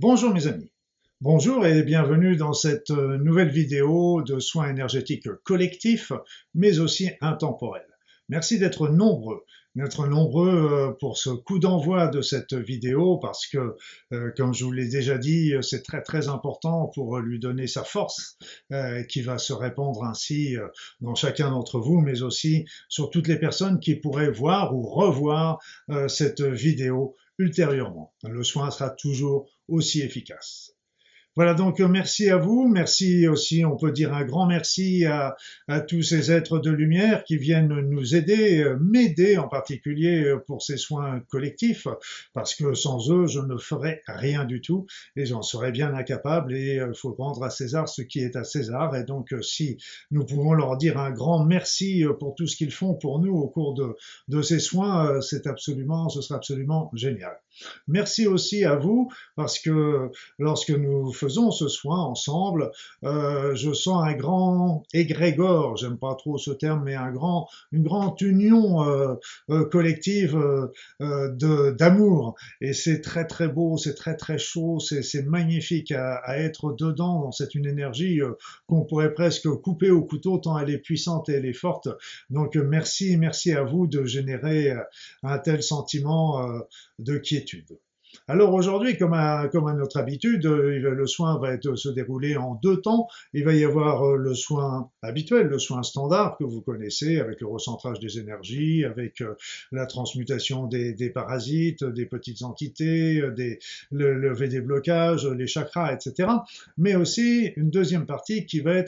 Bonjour mes amis, bonjour et bienvenue dans cette nouvelle vidéo de soins énergétiques collectifs, mais aussi intemporels. Merci d'être nombreux pour ce coup d'envoi de cette vidéo parce que, comme je vous l'ai déjà dit, c'est très important pour lui donner sa force qui va se répandre ainsi dans chacun d'entre vous, mais aussi sur toutes les personnes qui pourraient voir ou revoir cette vidéo ultérieurement. Le soin sera toujours aussi efficace. Voilà donc merci à vous, merci aussi, on peut dire un grand merci à tous ces êtres de lumière qui viennent nous aider, m'aider en particulier pour ces soins collectifs, parce que sans eux je ne ferais rien du tout et j'en serais bien incapable et il faut rendre à César ce qui est à César et donc si nous pouvons leur dire un grand merci pour tout ce qu'ils font pour nous au cours de ces soins, ce sera absolument génial. Merci aussi à vous parce que lorsque nous faisons ce soin ensemble, je sens un grand égrégore, j'aime pas trop ce terme, mais une grande union collective d'amour. Et c'est très beau, c'est très chaud, c'est magnifique à être dedans dans cette une énergie qu'on pourrait presque couper au couteau tant elle est puissante et elle est forte. Donc merci à vous de générer un tel sentiment de quiétude. Alors aujourd'hui, comme à notre habitude, le soin va se dérouler en deux temps. Il va y avoir le soin habituel, le soin standard que vous connaissez, avec le recentrage des énergies, avec la transmutation des parasites, des petites entités, le lever des blocages, les chakras, etc. Mais aussi une deuxième partie qui va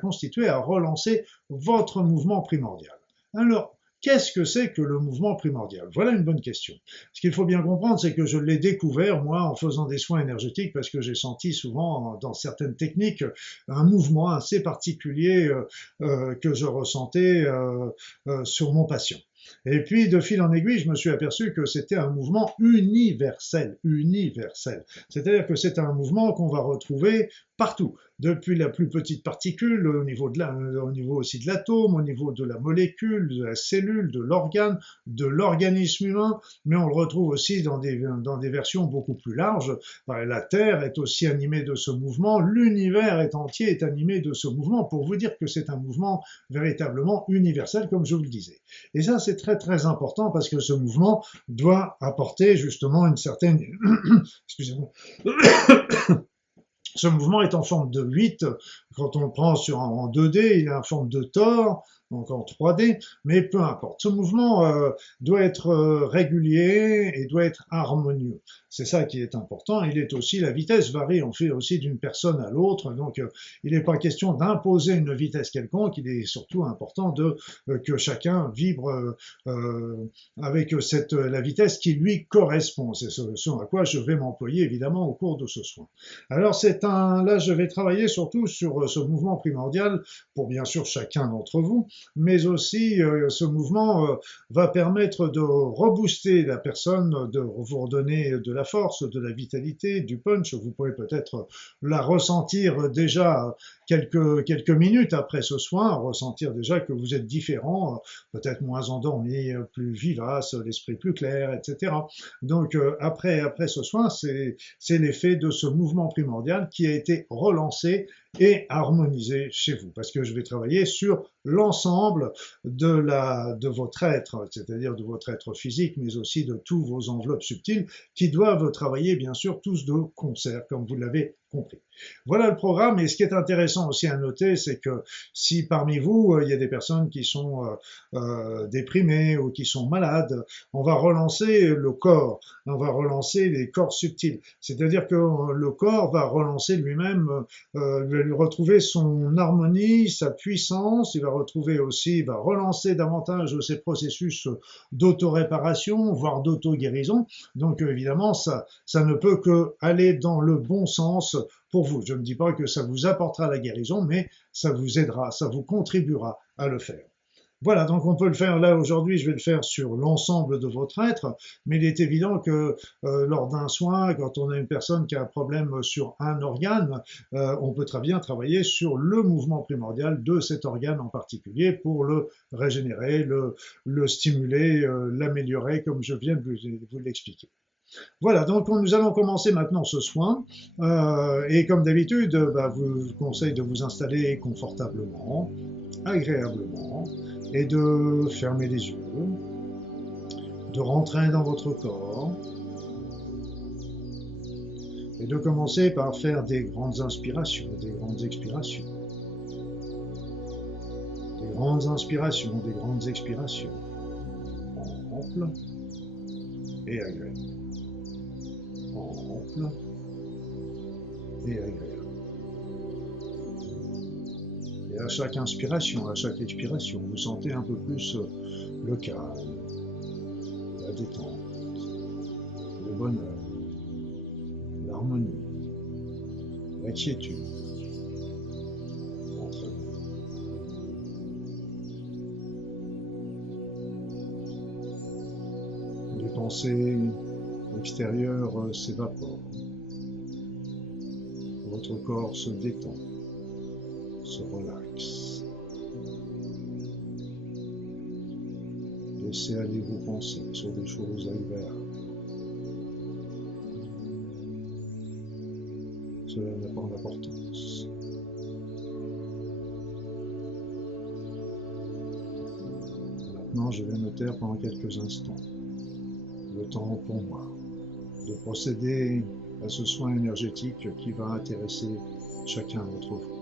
constituer à relancer votre mouvement primordial. Alors, qu'est-ce que c'est que le mouvement primordial? Voilà une bonne question. Ce qu'il faut bien comprendre, c'est que je l'ai découvert, moi, en faisant des soins énergétiques, parce que j'ai senti souvent, dans certaines techniques, un mouvement assez particulier que je ressentais sur mon patient. Et puis, de fil en aiguille, je me suis aperçu que c'était un mouvement universel. C'est-à-dire que c'est un mouvement qu'on va retrouver partout, depuis la plus petite particule, au niveau aussi de l'atome, au niveau de la molécule, de la cellule, de l'organe, de l'organisme humain, mais on le retrouve aussi dans des versions beaucoup plus larges. La Terre est aussi animée de ce mouvement, l'univers est entier est animé de ce mouvement, pour vous dire que c'est un mouvement véritablement universel, comme je vous le disais. Et ça, c'est très important parce que ce mouvement doit apporter justement une certaine, excusez-moi, ce mouvement est en forme de 8. Quand on le prend en 2D, il est en forme de Thor, donc en 3D, mais peu importe. Ce mouvement doit être régulier et doit être harmonieux. C'est ça qui est important. La vitesse varie, on fait aussi d'une personne à l'autre, donc il n'est pas question d'imposer une vitesse quelconque, il est surtout important que chacun vibre avec la vitesse qui lui correspond. C'est ce à quoi je vais m'employer évidemment au cours de ce soin. Alors là je vais travailler surtout sur ce mouvement primordial pour bien sûr chacun d'entre vous, mais aussi ce mouvement va permettre de rebooster la personne, de vous redonner de la force, de la vitalité, du punch. Vous pouvez peut-être la ressentir déjà quelques minutes après ce soin, ressentir déjà que vous êtes différent, peut-être moins endormi, plus vivace, l'esprit plus clair, etc. Donc après ce soin, c'est l'effet de ce mouvement primordial qui a été relancé et harmonisé chez vous, parce que je vais travailler sur l'ensemble de votre être, c'est-à-dire de votre être physique, mais aussi de tous vos enveloppes subtiles qui doivent travailler bien sûr tous de concert, comme vous l'avez compris. Voilà le programme, et ce qui est intéressant aussi à noter, c'est que si parmi vous, il y a des personnes qui sont déprimées ou qui sont malades, on va relancer le corps, on va relancer les corps subtils, c'est-à-dire que le corps va relancer lui-même, va lui retrouver son harmonie, sa puissance, il va relancer davantage ces processus d'auto-réparation, voire d'auto-guérison, donc évidemment ça ne peut que aller dans le bon sens pour vous. Je ne dis pas que ça vous apportera la guérison, mais ça vous aidera, ça vous contribuera à le faire. Voilà, donc on peut le faire là aujourd'hui, je vais le faire sur l'ensemble de votre être, mais il est évident que lors d'un soin, quand on a une personne qui a un problème sur un organe, on peut très bien travailler sur le mouvement primordial de cet organe en particulier pour le régénérer, le stimuler, l'améliorer, comme je viens de vous l'expliquer. Voilà, donc nous allons commencer maintenant ce soin. Et comme d'habitude, je vous conseille de vous installer confortablement, agréablement, et de fermer les yeux, de rentrer dans votre corps, et de commencer par faire des grandes inspirations, des grandes expirations. Des grandes inspirations, des grandes expirations. Ample et agréable. Ample et agréable. Et à chaque inspiration, à chaque expiration, vous sentez un peu plus le calme, la détente, le bonheur, l'harmonie, la quiétude. Les pensées extérieures s'évaporent. Votre corps se détend, se relaxe. Laissez aller vos pensées sur des choses agréables. Cela n'a pas d'importance. Maintenant, je vais me taire pendant quelques instants. Le temps pour moi de procéder à ce soin énergétique qui va intéresser chacun d'entre vous.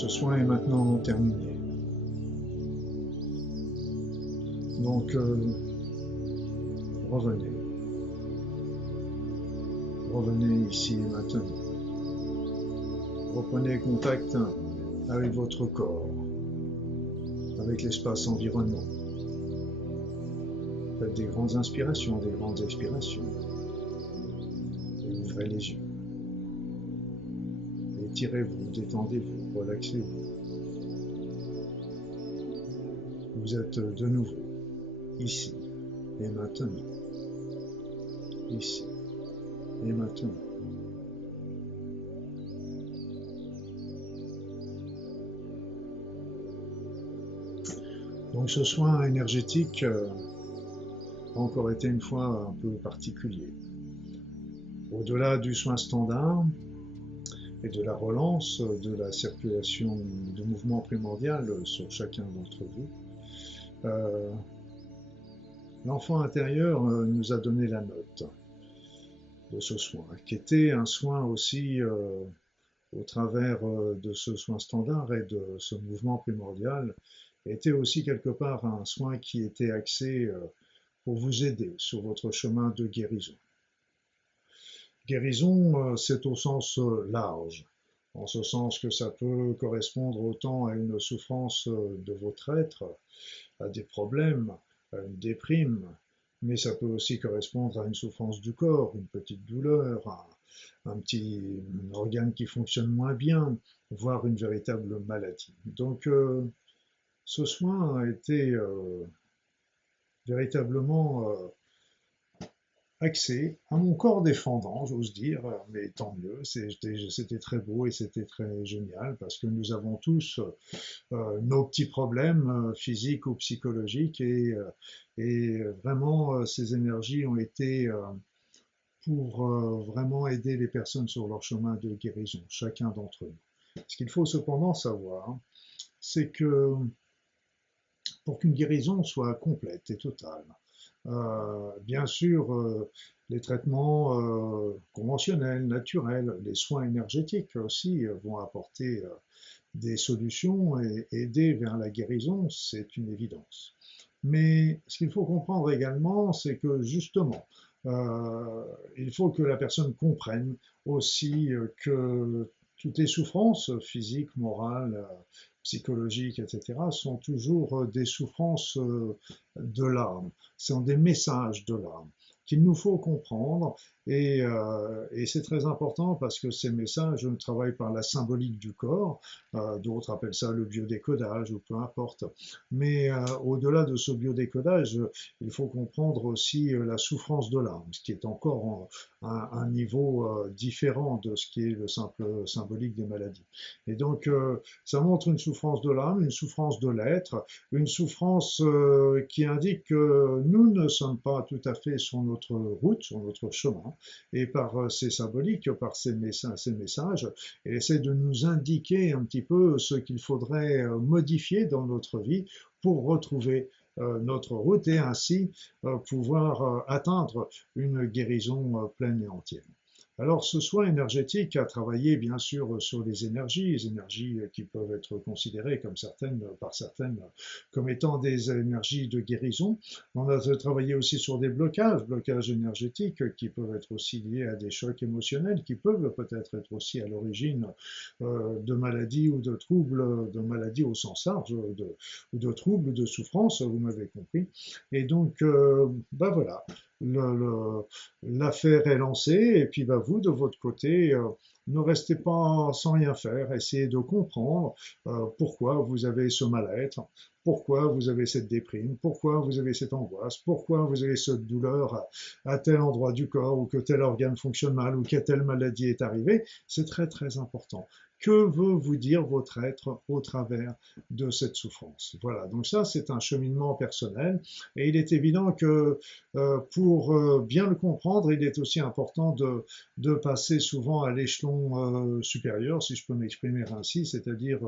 Ce soin est maintenant terminé. Donc, revenez. Revenez ici et maintenant. Reprenez contact avec votre corps, avec l'espace environnant. Faites des grandes inspirations, des grandes expirations. Et ouvrez les yeux. Étirez-vous, détendez-vous, relaxez-vous. Vous êtes de nouveau ici et maintenant. Ici et maintenant. Donc ce soin énergétique a encore été une fois un peu particulier. Au-delà du soin standard et de la relance de la circulation du mouvement primordial sur chacun d'entre vous, l'enfant intérieur nous a donné la note de ce soin, qui était un soin aussi au travers de ce soin standard et de ce mouvement primordial, était aussi quelque part un soin qui était axé pour vous aider sur votre chemin de guérison. Guérison, c'est au sens large, en ce sens que ça peut correspondre autant à une souffrance de votre être, à des problèmes, à une déprime, mais ça peut aussi correspondre à une souffrance du corps, une petite douleur, un petit organe qui fonctionne moins bien, voire une véritable maladie. Donc ce soin a été véritablement axé à mon corps défendant, j'ose dire, mais tant mieux, c'était très beau et c'était très génial parce que nous avons tous nos petits problèmes physiques ou psychologiques et vraiment ces énergies ont été pour vraiment aider les personnes sur leur chemin de guérison, chacun d'entre nous. Ce qu'il faut cependant savoir, c'est que pour qu'une guérison soit complète et totale, bien sûr, les traitements conventionnels, naturels, les soins énergétiques aussi vont apporter des solutions et aider vers la guérison, c'est une évidence. Mais ce qu'il faut comprendre également, c'est que justement, il faut que la personne comprenne aussi que toutes les souffrances physiques, morales, psychologiques, etc., sont toujours des souffrances de l'âme, sont des messages de l'âme qu'il nous faut comprendre et c'est très important parce que ces messages travaillent par la symbolique du corps, d'autres appellent ça le biodécodage ou peu importe, mais au-delà de ce biodécodage, il faut comprendre aussi la souffrance de l'âme, ce qui est encore un niveau différent de ce qui est le simple symbolique des maladies. Et donc ça montre une souffrance de l'âme, une souffrance de l'être, une souffrance qui indique que nous ne sommes pas tout à fait sur notre route, sur notre chemin, et par ces symboliques, par ces messages, elle essaie de nous indiquer un petit peu ce qu'il faudrait modifier dans notre vie pour retrouver notre route et ainsi pouvoir atteindre une guérison pleine et entière. Alors ce soin énergétique a travaillé bien sûr sur les énergies qui peuvent être considérées comme par certaines comme étant des énergies de guérison. On a travaillé aussi sur des blocages énergétiques qui peuvent être aussi liés à des chocs émotionnels, qui peuvent peut-être être aussi à l'origine de maladies ou de troubles, de maladies au sens large, ou de troubles, de souffrances, vous m'avez compris. Et donc, voilà, l'affaire est lancée et puis vous de votre côté ne restez pas sans rien faire, essayez de comprendre pourquoi vous avez ce mal-être, pourquoi vous avez cette déprime, pourquoi vous avez cette angoisse, pourquoi vous avez cette douleur à tel endroit du corps ou que tel organe fonctionne mal ou que telle maladie est arrivée, c'est très très important. Que veut vous dire votre être au travers de cette souffrance? Voilà, donc ça c'est un cheminement personnel et il est évident que pour bien le comprendre, il est aussi important de passer souvent à l'échelon supérieur, si je peux m'exprimer ainsi, c'est-à-dire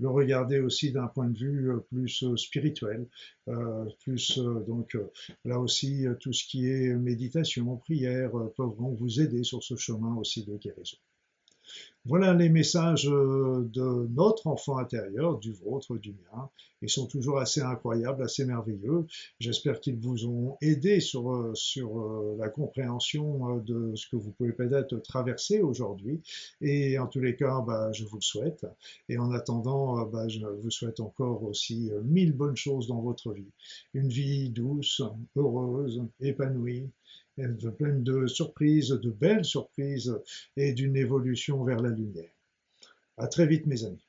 le regarder aussi d'un point de vue plus spirituel, donc là aussi tout ce qui est méditation, prière, peuvent vous aider sur ce chemin aussi de guérison. Voilà les messages de notre enfant intérieur, du vôtre, du mien. Ils sont toujours assez incroyables, assez merveilleux. J'espère qu'ils vous ont aidé sur la compréhension de ce que vous pouvez peut-être traverser aujourd'hui. Et en tous les cas, bah, je vous le souhaite. Et en attendant, bah, je vous souhaite encore aussi mille bonnes choses dans votre vie. Une vie douce, heureuse, épanouie, pleine de surprises, de belles surprises et d'une évolution vers la lumière. À très vite, mes amis.